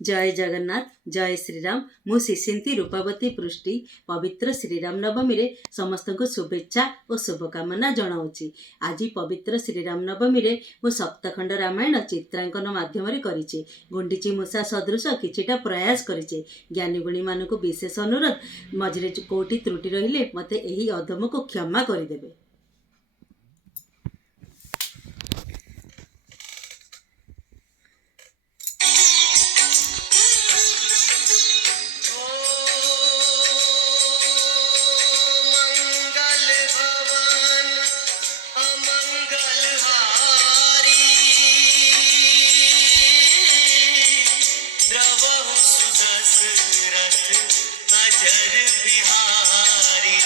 जय जगन्नाथ जय श्रीराम मु शिशिंती रूपावती पृष्टि पवित्र श्रीराम नवमी रे समस्त को शुभेच्छा और शुभकामना जनाऊँगी। आज पवित्र श्रीराम नवमी रे मु सप्तखंड रामायण चित्रांकन माध्यम करिछि। गुंडीची मूषा सदृश किछिटा प्रयास करिछि। ज्ञानी गुणी मानक विशेष अनुरोध मझिरे कोठी त्रुटि रहिले मते एही अधम को क्षमा करिदेबे। अजर बिहारी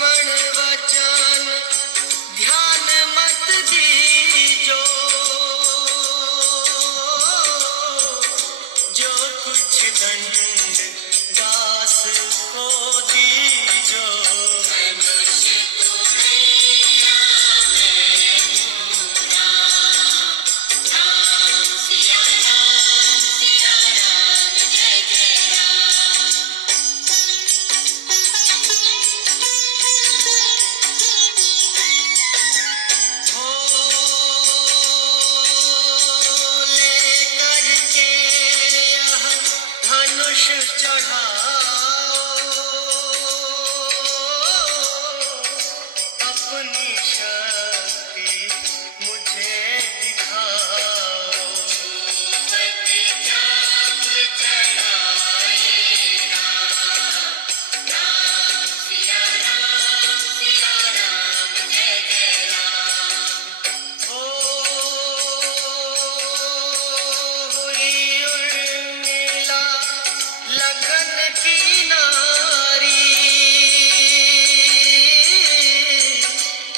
स्मरण वचन ध्यान मत दीजो, जो कुछ दंड दास को दीजो। मनुष्य तुम्हें राम सिया राम जय जय राम। लेकर के यह धनुष चढ़ाओ, अपनी शक्ति मुझे दिखाओ। जाप चढ़ाए राम सिया राम जय जय राम। हुई उर्मिला लगन की नारी,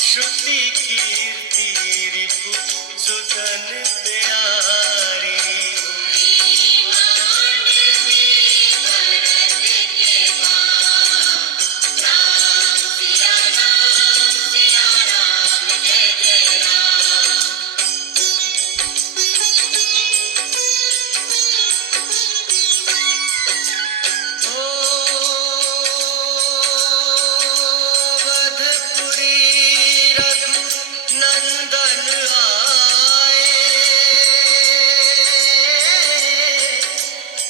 श्रुति कीर्ति रिपु सुदन प्यारी। राम सिया राम जय जय राम। अवधपुरी रघु नंदन आए,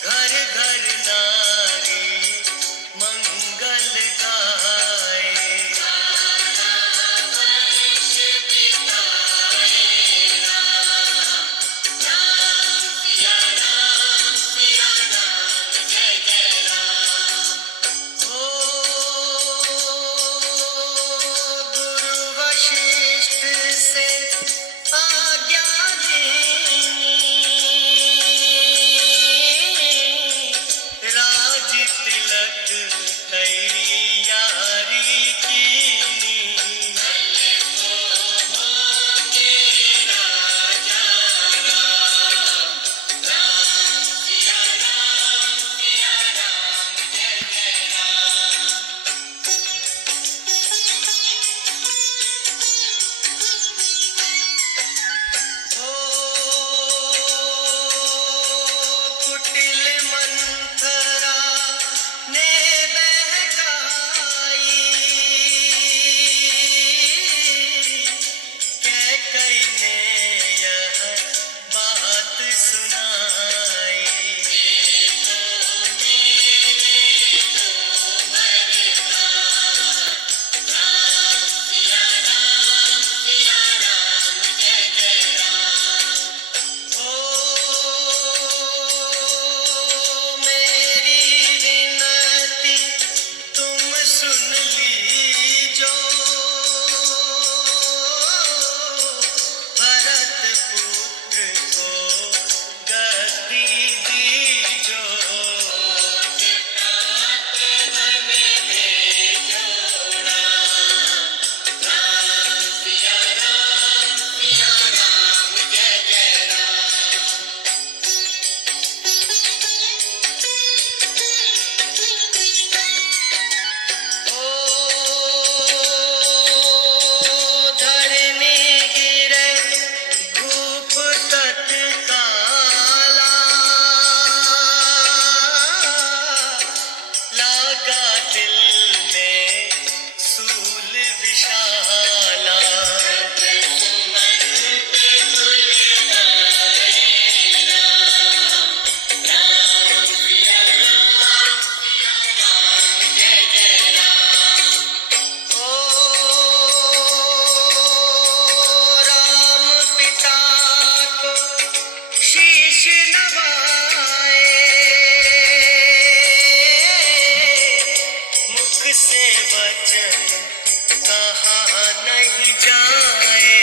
घर घर नारी मंगल गाए। वर्ष बिताए राम सिया राम जय जय राम। गुरु वशिष्ठ से आज्ञा लीनी, राज तिलक तैयारी कीनी। भले को होंगे राजा राम सिया राम जय जय राम। कुटिल मंथरा ने बहकाई, कैकेयी ने यह बात सुनाई। राम सिया राम जय जय राम। मेरी विनती तुम सुन लीजो, भरत पुत्र को गद्दी दीजो। राम सिया राम जय जय राम। धरनी गिरे धूप तत्काला, लगा दिल में सूल विशाला। राम सिया राम जय जय राम। राम पिता को शीश नवाए, मुख से वचन कहा नहीं जाए।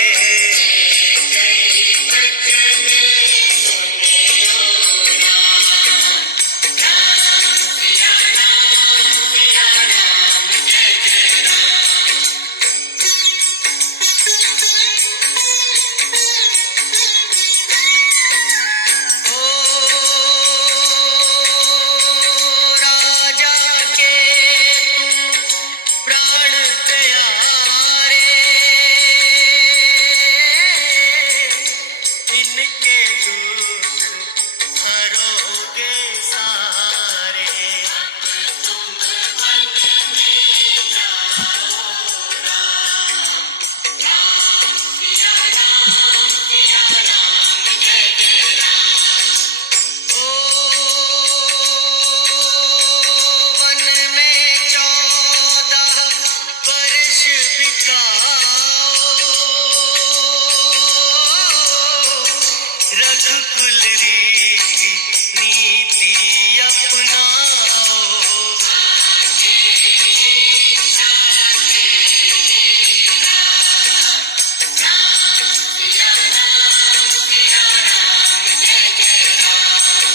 राम सिया राम जय जय राम। प्यारे इनके दुख हरोगे सारे तुम वन में जाओ राम सिया राम जय जय राम। ओ वन में 14 वर्ष बिताओ रघुकुल रीति नीति अपनाओ जय जय राम।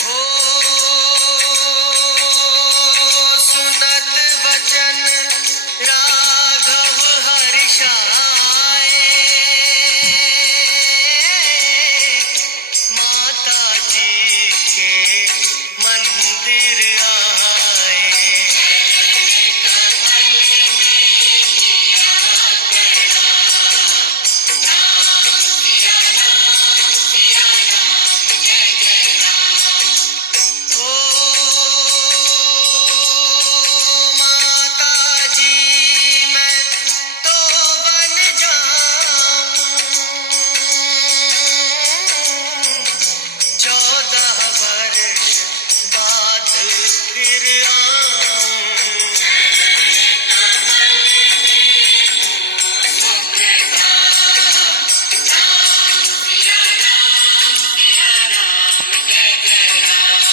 हो सुनत वचन राघव हर्षाए माता जी के मंदिर आए कमल में किया प्रणाम राम सिया राम जय जय राम। ओ माता जी मैं तो बन जाऊं 14 वर्ष बाद फिर आऊं कमल में सुख धाम राम सिया राम जय जय राम।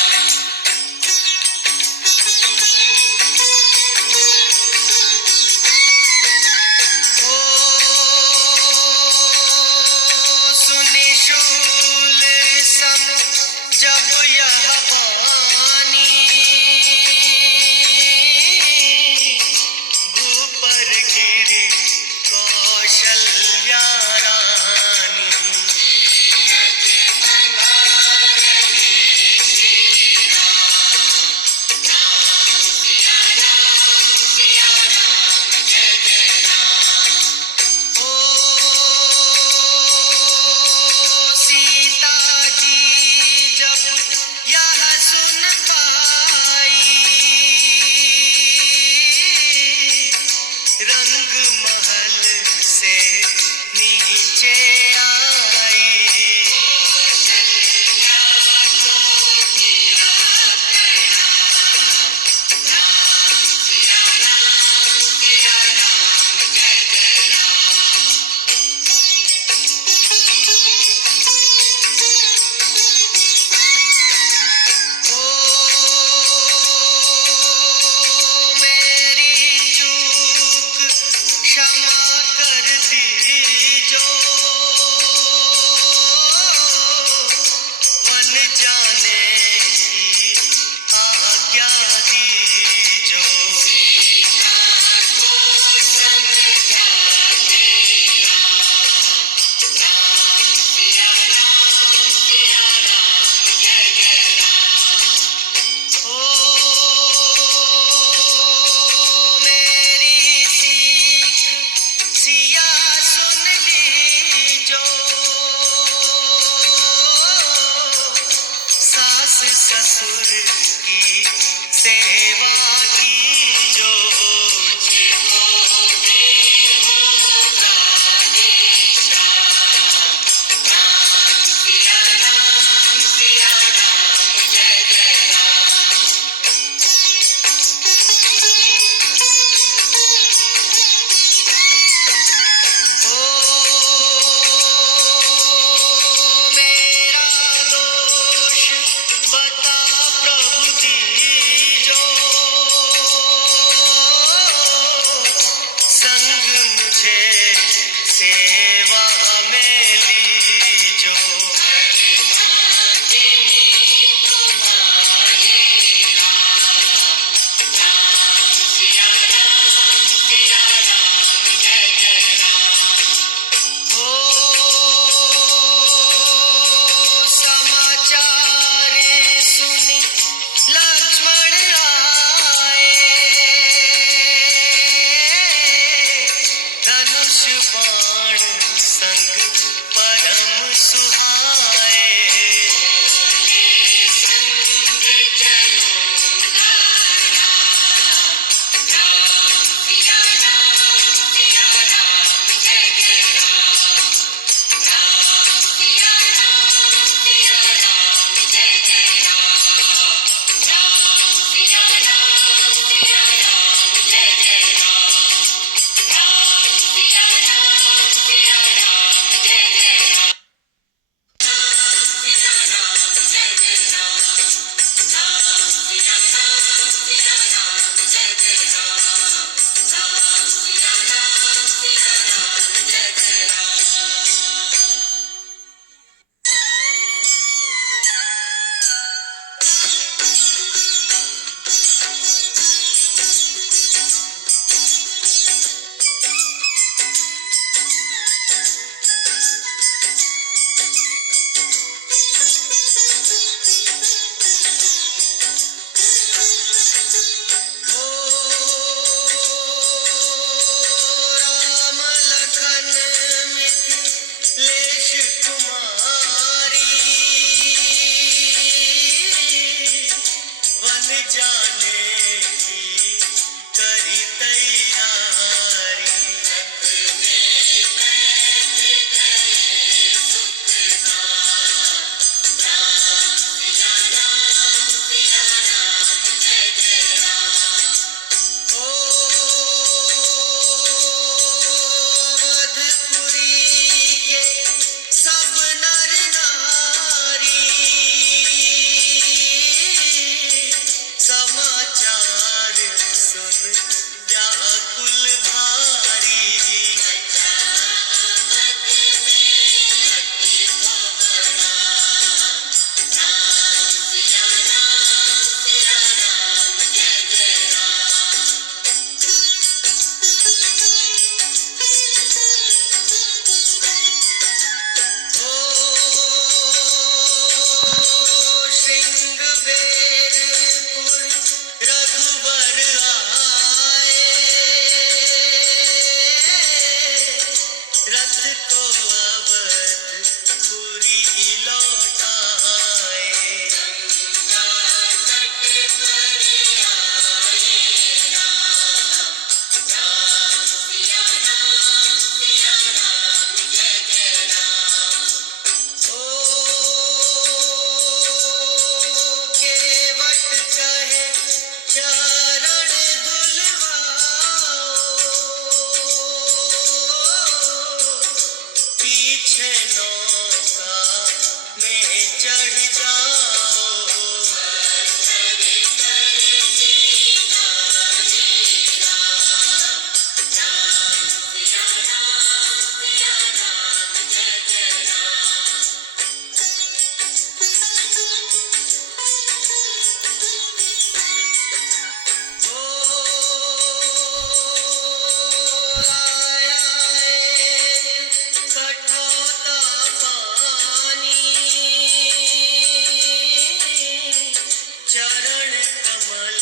ओ सुनि शूल सम जब यह वाणी भूपर गिरी कौशल्या रानी जय जय राम। ओ सीता जी जब यह सुन पाई रंग महल से नीचे आई कौशल्या को किया प्रणाम राम सिया राम जय जय राम। ओ मेरी चूक क्षमा कर दीजो वन जाने की आज्ञा दीजो सीता को समझाते राम सिया राम जय जय राम। ओ मेरी सीख सिया सुन लीजो सास ससुर की सेवा कीजो मुझको भी होगा निशान राम सिया राम जय जय राम। ओ मेरा दोष बता प्रभु दीजो जाने की करी तैयारी। ओ अवधपुरी के सब नर नारी समाचार सुन व्याकुल भारी। ओ श्रृंगवेरपुर रघुवर आए, रथ को अवधपुरी लौटाए। ओ केवट कहे चारण दुलवाओ, पीछे नौका में चढ़ जाओ। ओ आया कठौता पानी, चरण कमल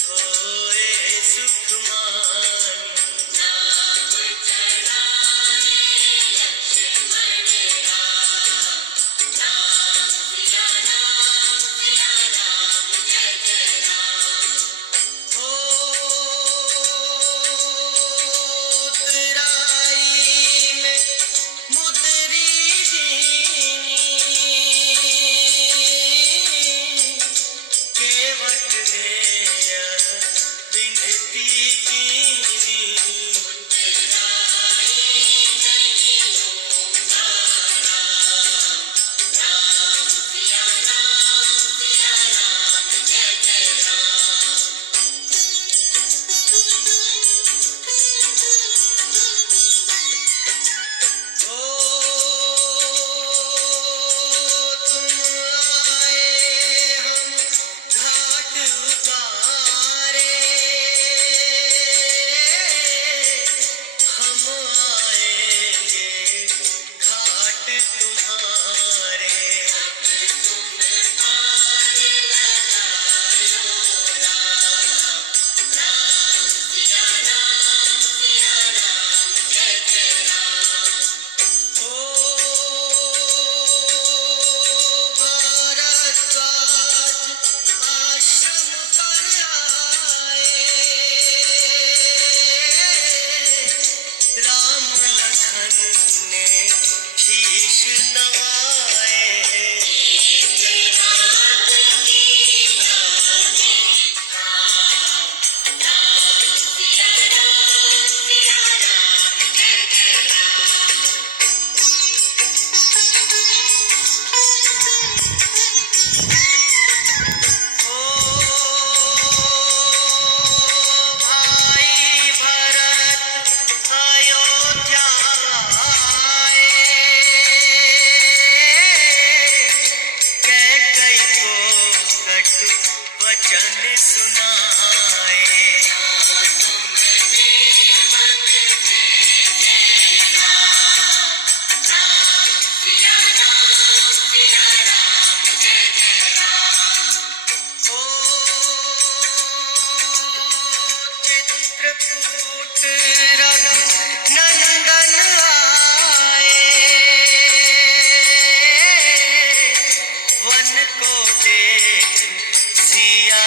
होए सुखमानी। ओ उतराई में मुदरी दीनी, केवट ने यह विनती कीनी। ओ तुम आए हम घाट उतारे, हम आएंगे घाट तुम्हारे। ओ भारद्वाज आश्रम पर आए, राम लखन ने शीश नवाए। ओ भाई भरत अयोध्या आए, कैकई को कटु वचन सुनाए। ओ चित्रकूट रघुनंदन आए, वन को देख सिया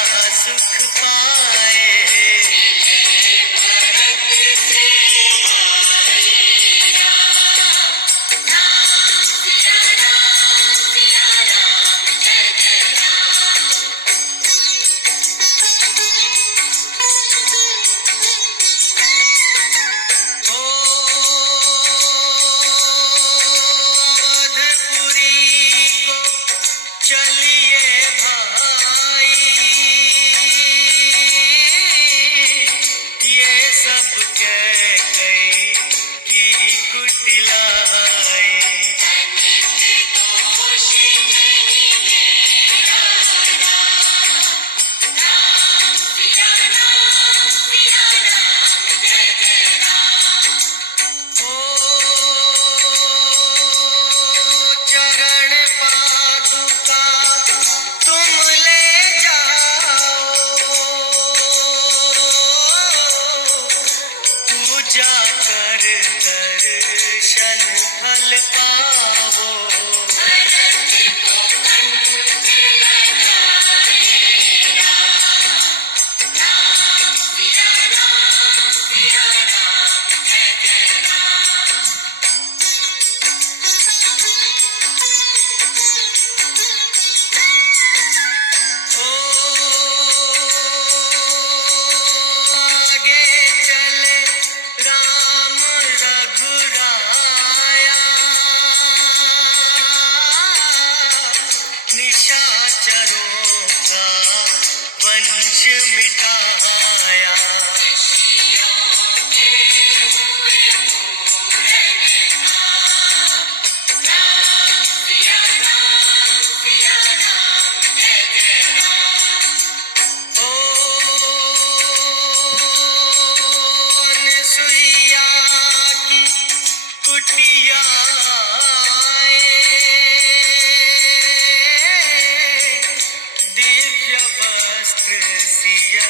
सिया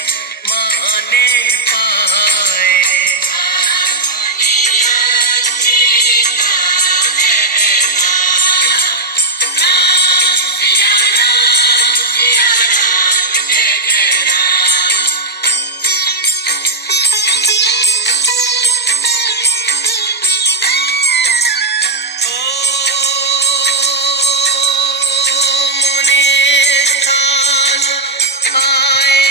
माने पाए मुनि स्थान आए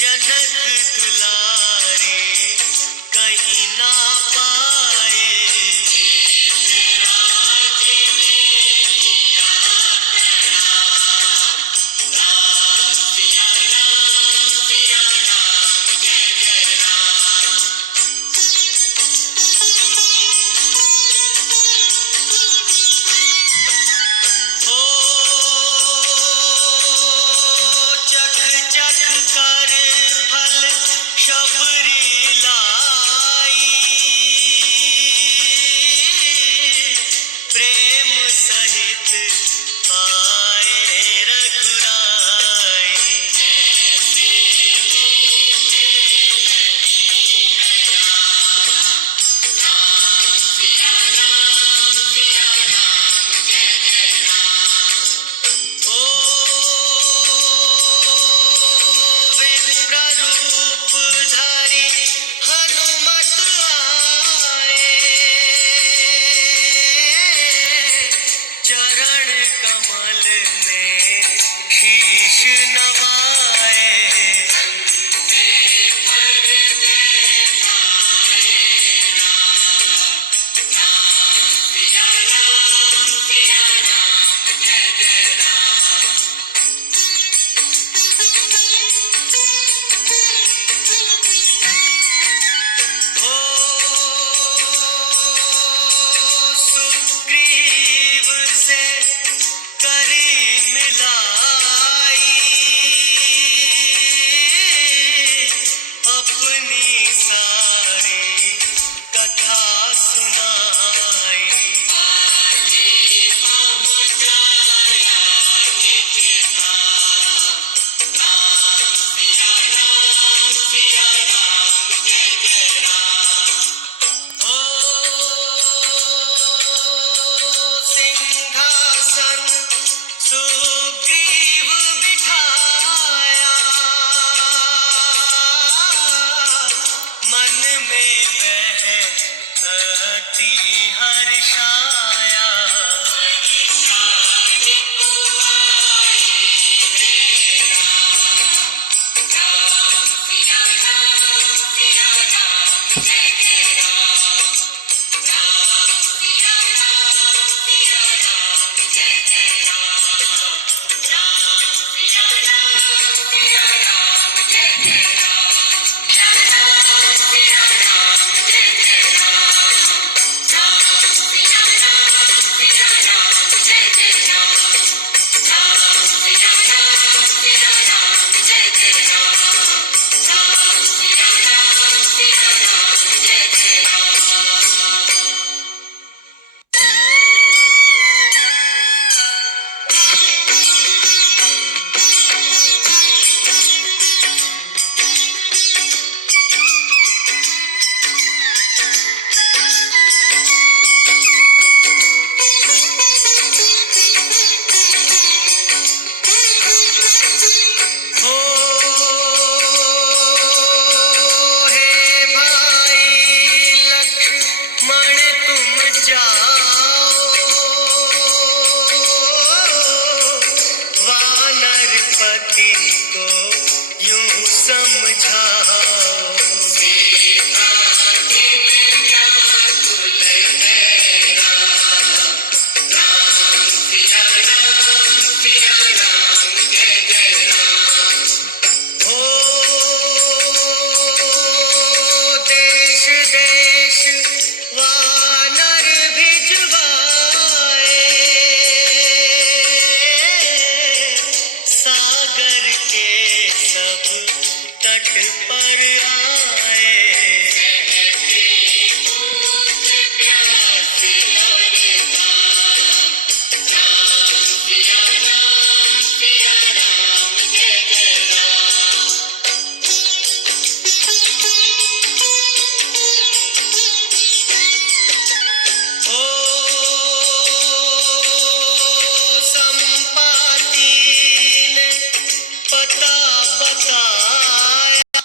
जनक दुलारे कहीं ना पाए। राज ने किया प्रणाम, राम सिया राम जय जय राम। ओ चख चख कर फल शबरी लाई, प्रेम सहित आए रघुराई। ऐसे मीठे नहीं है राम सिया राम जय जय राम। ओ विप्ररूप धारी हनुमत आए, चरण कमल में शीश नवाए। कंधे पर दे पाए राम सिया राम जय जय राम। ओ सुग्रीव से करी मिलाई, अपनी सारी कथा सुनाई। आजी पहुँचाया निज धाम, राम सिया राम जय जय राम। ओ सिंहासन सुग्रीव बिठाया, मन में वह अति हर्षाया। हर्षाई पुआई मेरा, राम सिया राम जय जय राम। राम सिया राम जय जय राम। राम सिया राम जय जय राम। राम सिया राम जय जय राम। राम सिया राम जय जय राम। राम सिया राम जय जय राम। राम सिया राम जय जय हो हे भाई लक्ष्मण तुम जाओ, वानरपति को यूं समझाओ। सीता जिन व्याकुल है राम सिया राम जय जय राम। हो देश देश वानर भिजवाए, सागर के सब तट पर आए। सहते भूख प्यास और घाम, राम सिया राम जय जय राम। ओ संपाति ने पता बताया,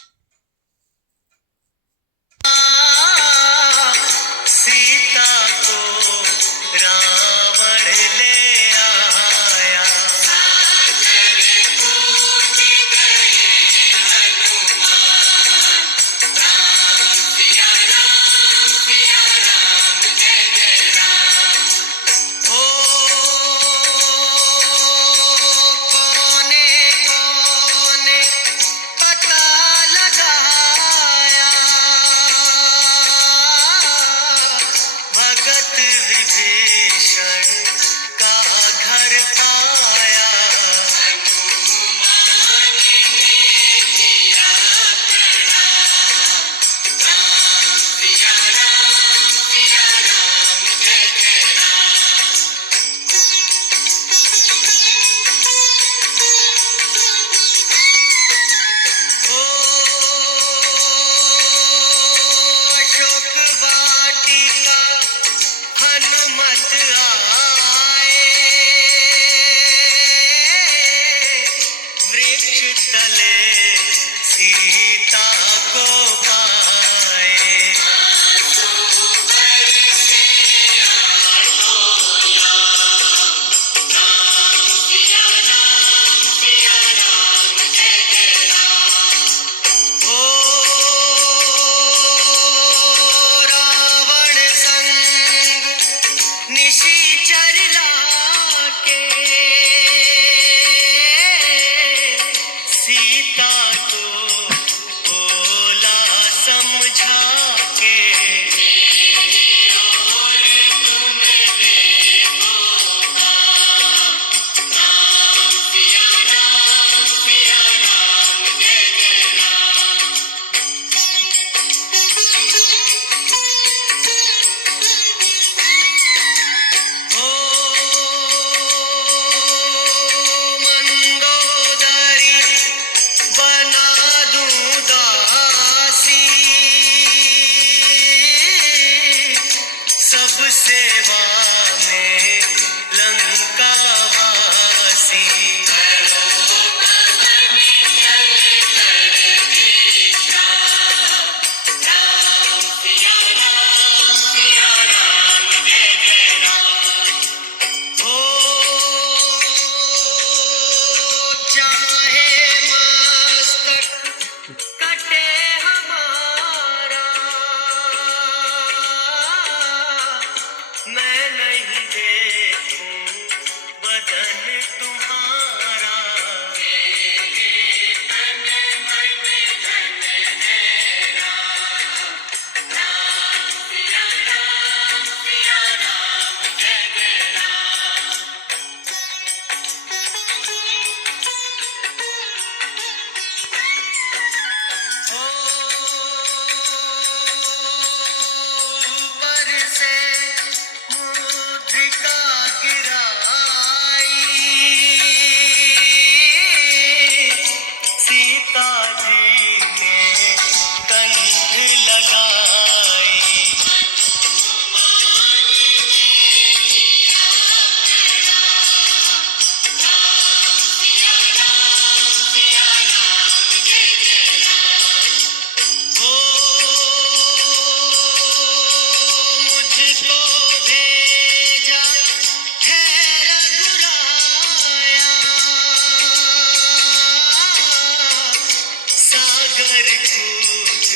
सागर कूद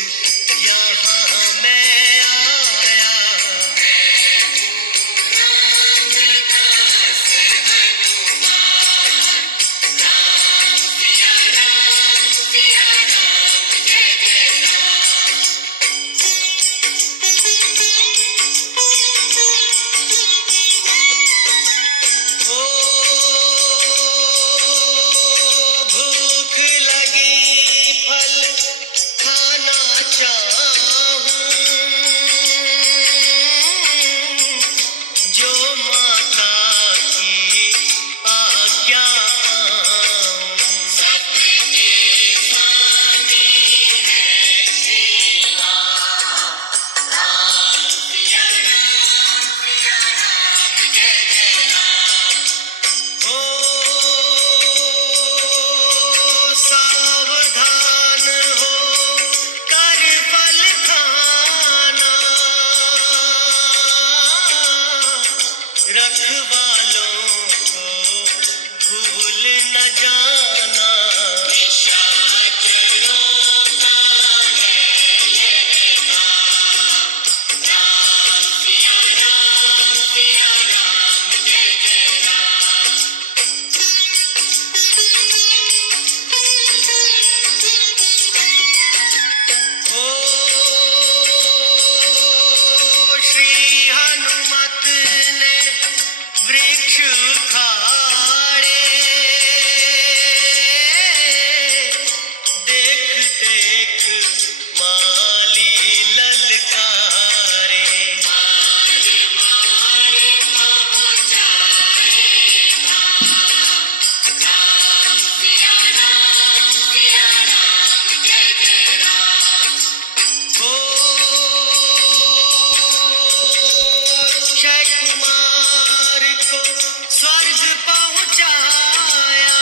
यहाँ मैं आया। रामदास हनुमान, राम सिया राम जय जय राम। ओ भूख लगी फल खाना चाहूं, जो माता की आज्ञा पाऊं। सबके स्वामी है श्री राम, राम सिया राम जय जय राम। ओ सावधान हो कर फल खाना, रखवालों को भूल न जाना। निशाचरों का है ये काम, राम सिया राम जय जय राम। ओ श्री हनुमत ने वृक्ष उखाड़े, देख देख माली ललकारे। मार मार पहुँचाए राम सिया राम जय जय राम। ओ अक्षय कुमार को स्वर्ग पहुँचाया,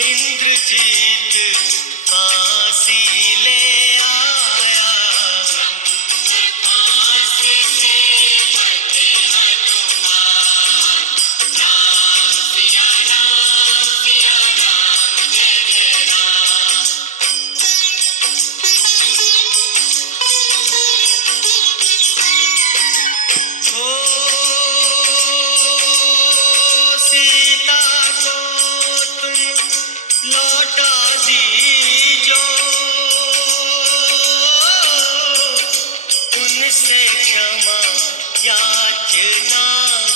इंद्रजीत फांसी ले आया। फांसी से बंधे हनुमान, राम सिया राम जय जय राम। ओ सीता को तुम लौटा दीजो, उनसे क्षमा याचना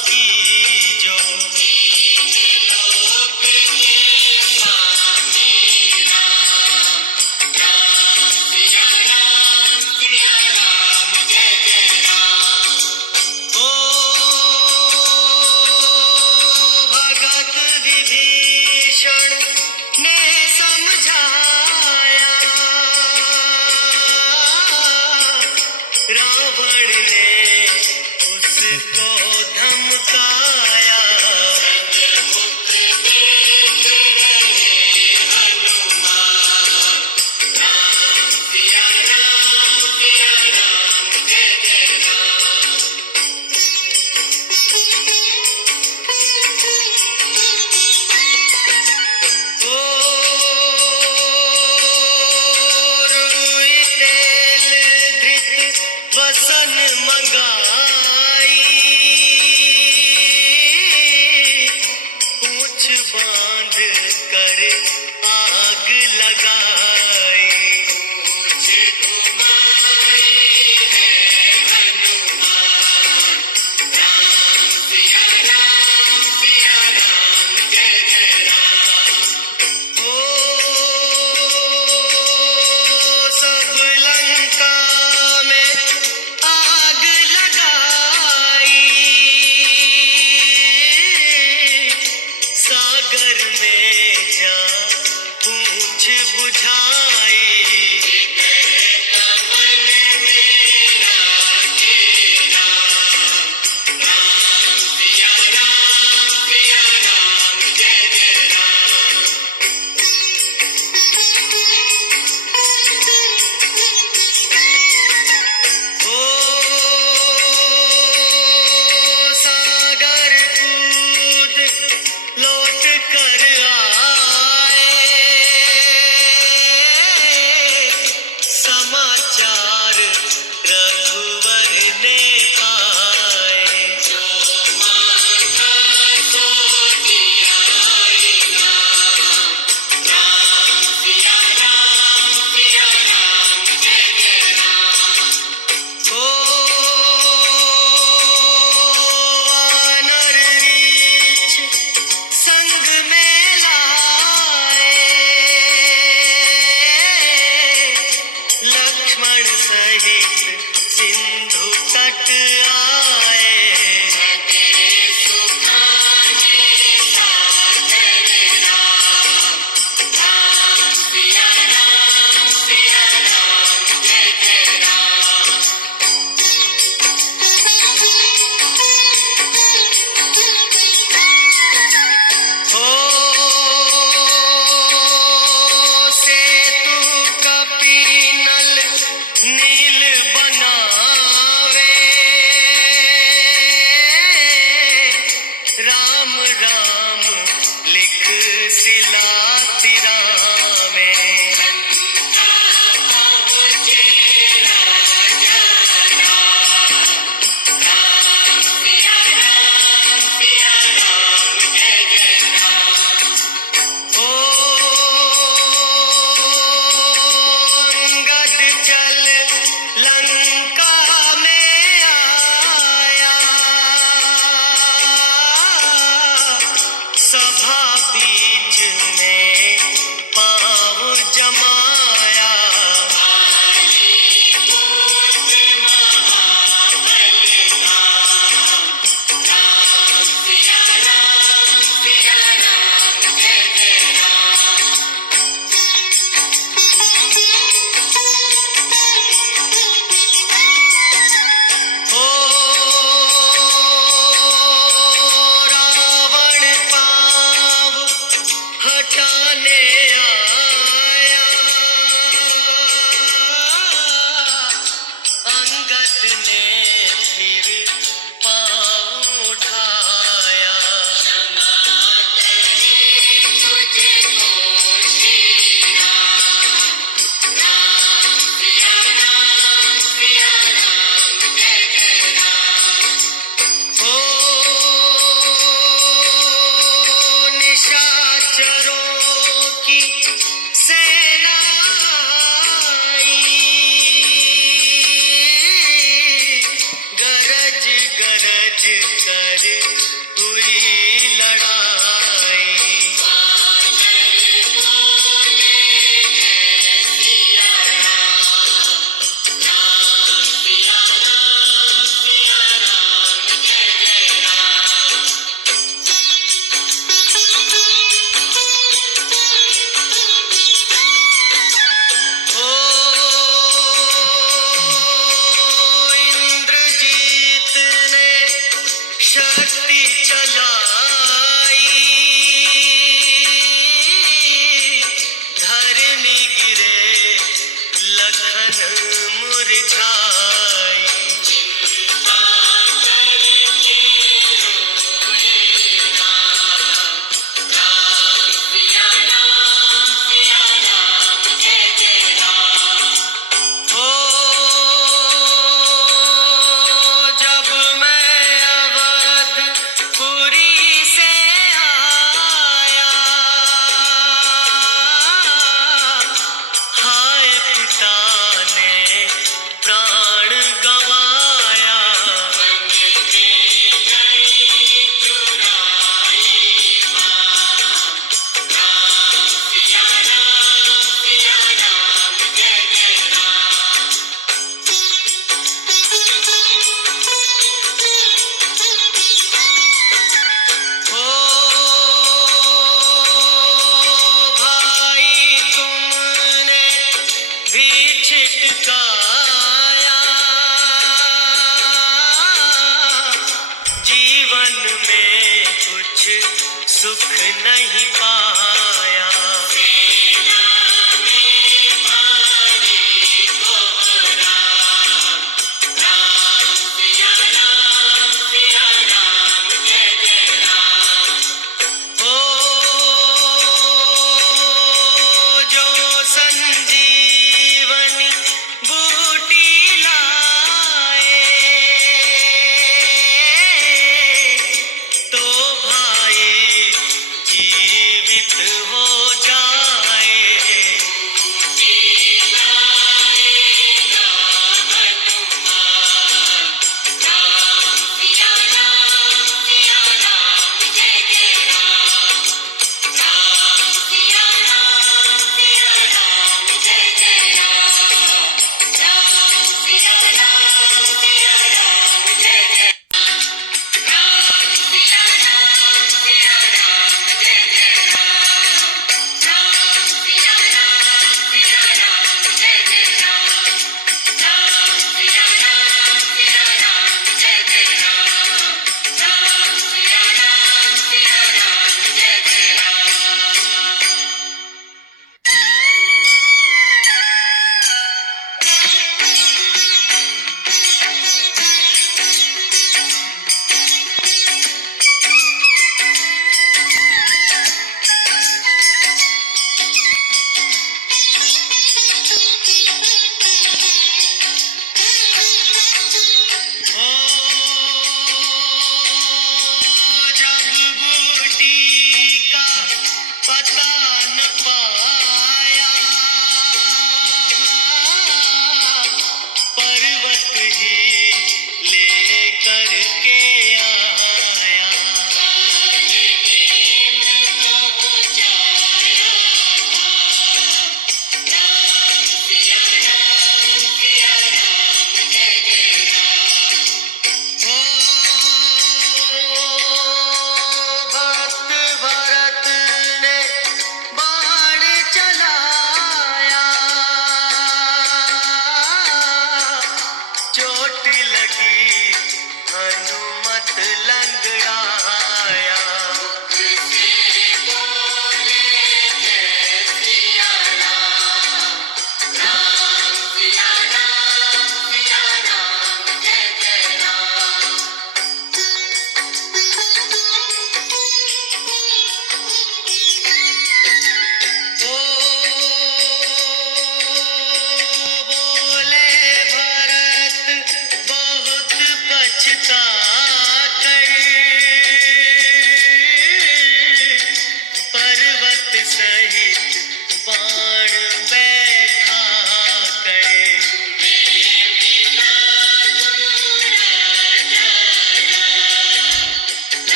कीजो। तीन लोक के स्वामी राम, राम सिया राम जय जय राम। ओ भगत विभीषण ने समझाया, रावण ने उसको धमकाया। सन्मुख देख रहे हनुमान, राम सिया राम जय जय राम। ओ रुई तेल धृत वसन मंगाई, पूछ बांध कर आग लगाई। पूछ घुमाई है हनुमान, राम सिया राम जय जय राम। ओ सब लंका में आग लगाई, सागर में जा पूछ बुझाई। मन मेरा तेरा, राम सिया राम जय जय राम। ओ सागर कूद लौट कर आए, सेना आई, गरज गरज कर हुई लड़ाई। ओ इंद्रजीत ने शक्ति चलाई, धरनी गिरे लखन मुरझाई। हो जब मैं अवधपुरी से आया, हाय पिता ने प्राण गंवाया। हो भाई तुमने भी छिटकाया, जीवन में कुछ सुख नहीं पाया। ओ जो संजीवनी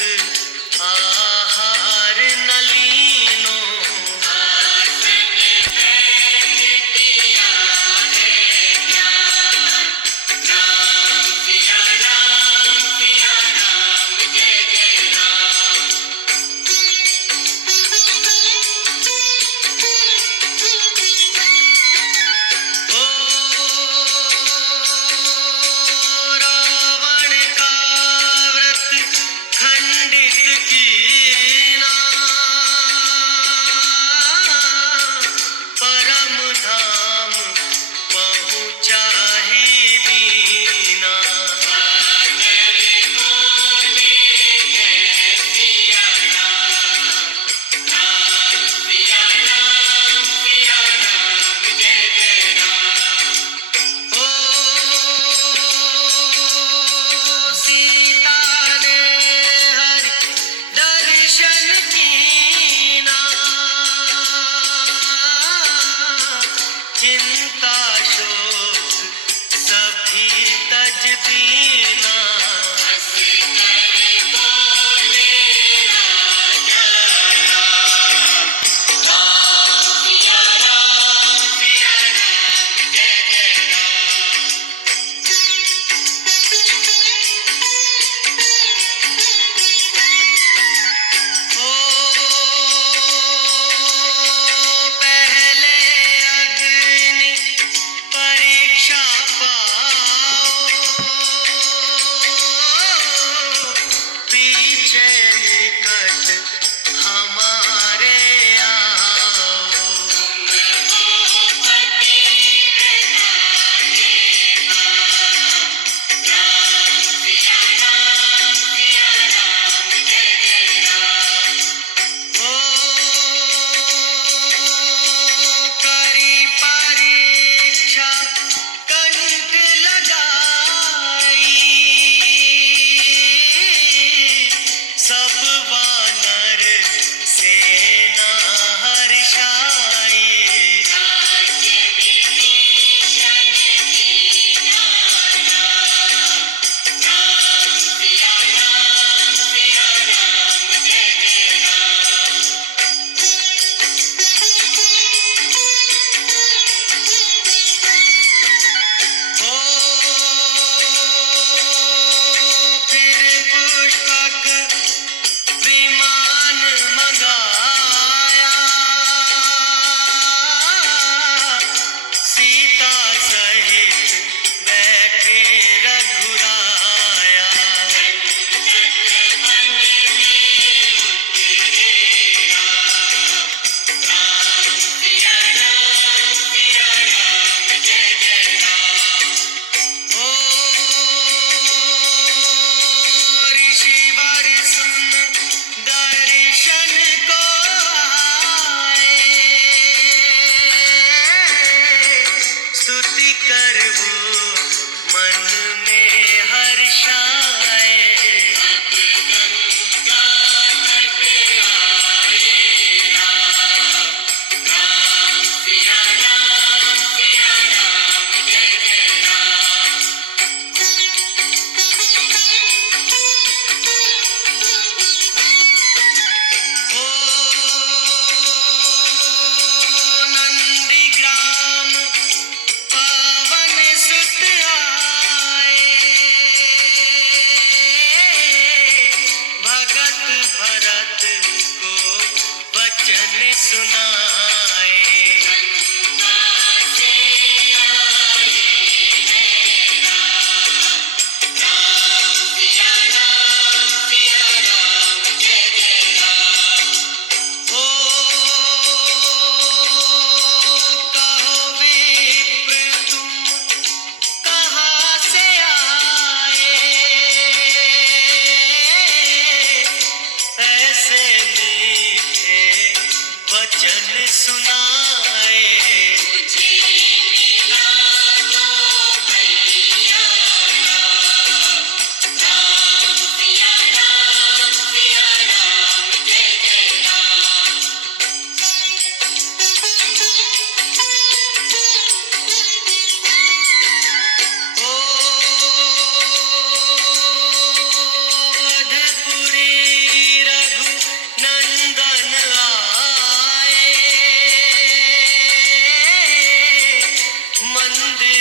आहार न लीनो। ओ रावण का व्रत खंडित कीना, परम धाम पहुँचा ही दीना। ओ सीता ने हरि दर्शन कीना, चिंता शोक सभी तज दीना। ओ पहले अग्नि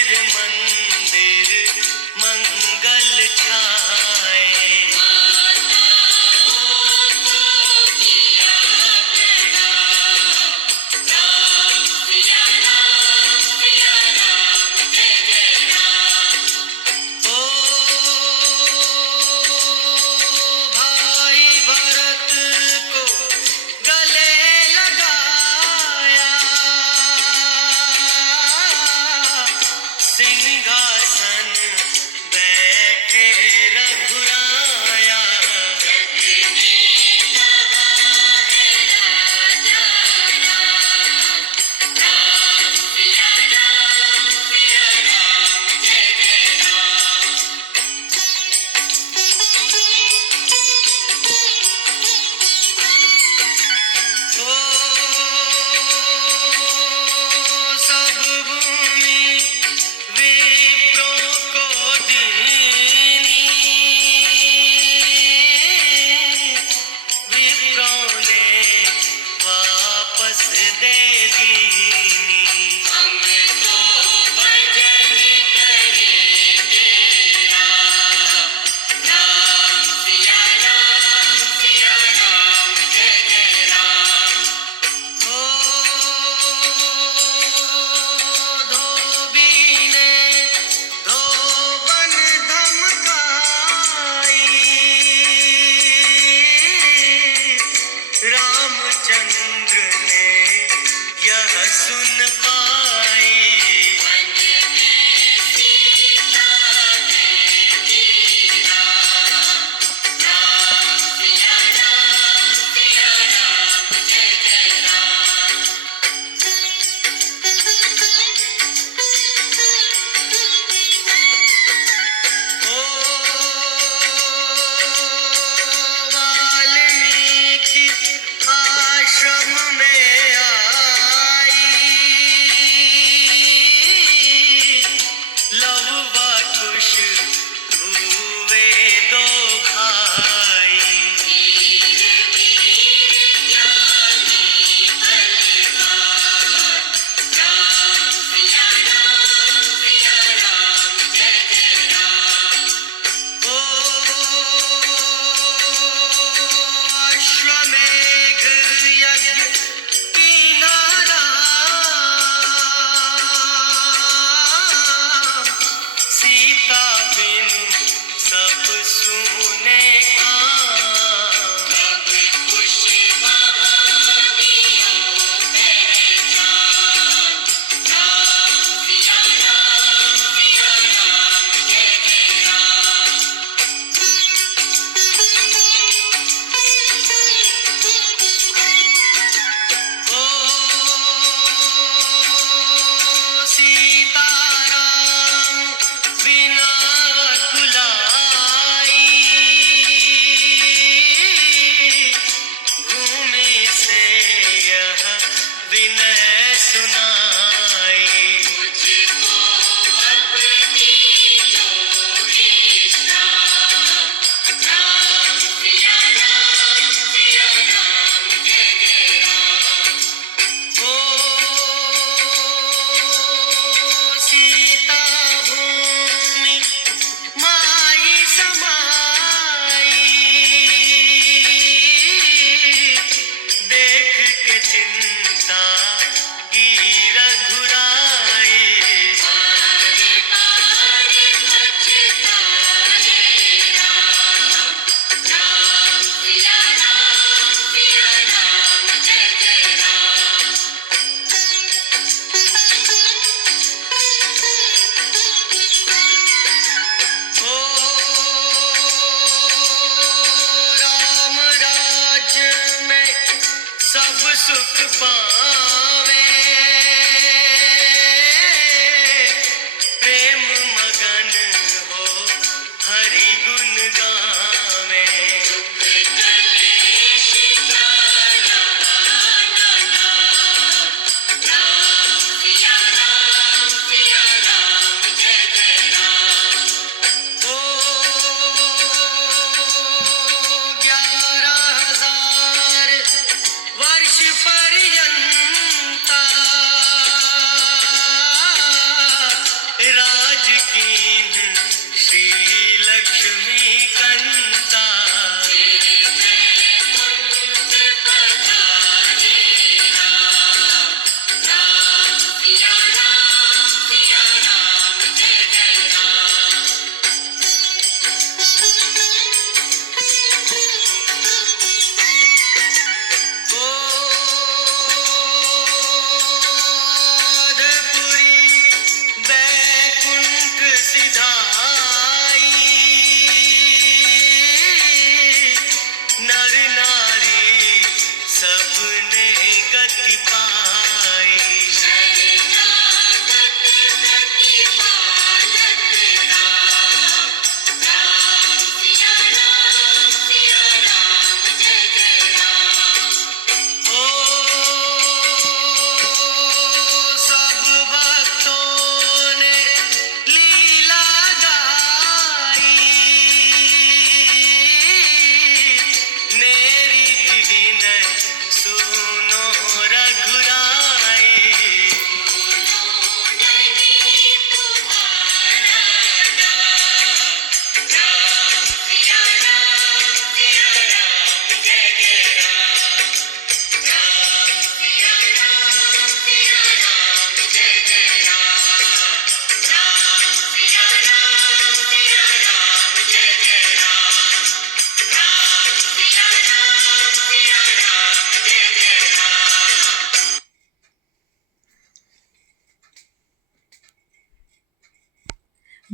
फिर मंदिर मंगल छाए। ओ भाई भरत को गले लगाया, सिंघा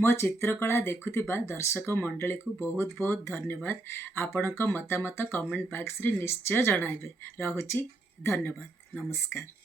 ମୋ ଚିତ୍ରକଳା ଦେଖୁଥିବା ଦର୍ଶକ ମଣ୍ଡଳୀକୁ ବହୁତ ବହୁତ ଧନ୍ୟବାଦ। ଆପଣଙ୍କ ମତାମତ କମେଣ୍ଟ ବକ୍ସରେ ନିଶ୍ଚୟ ଜଣାଇବେ। ରହୁଛି, ଧନ୍ୟବାଦ, ନମସ୍କାର।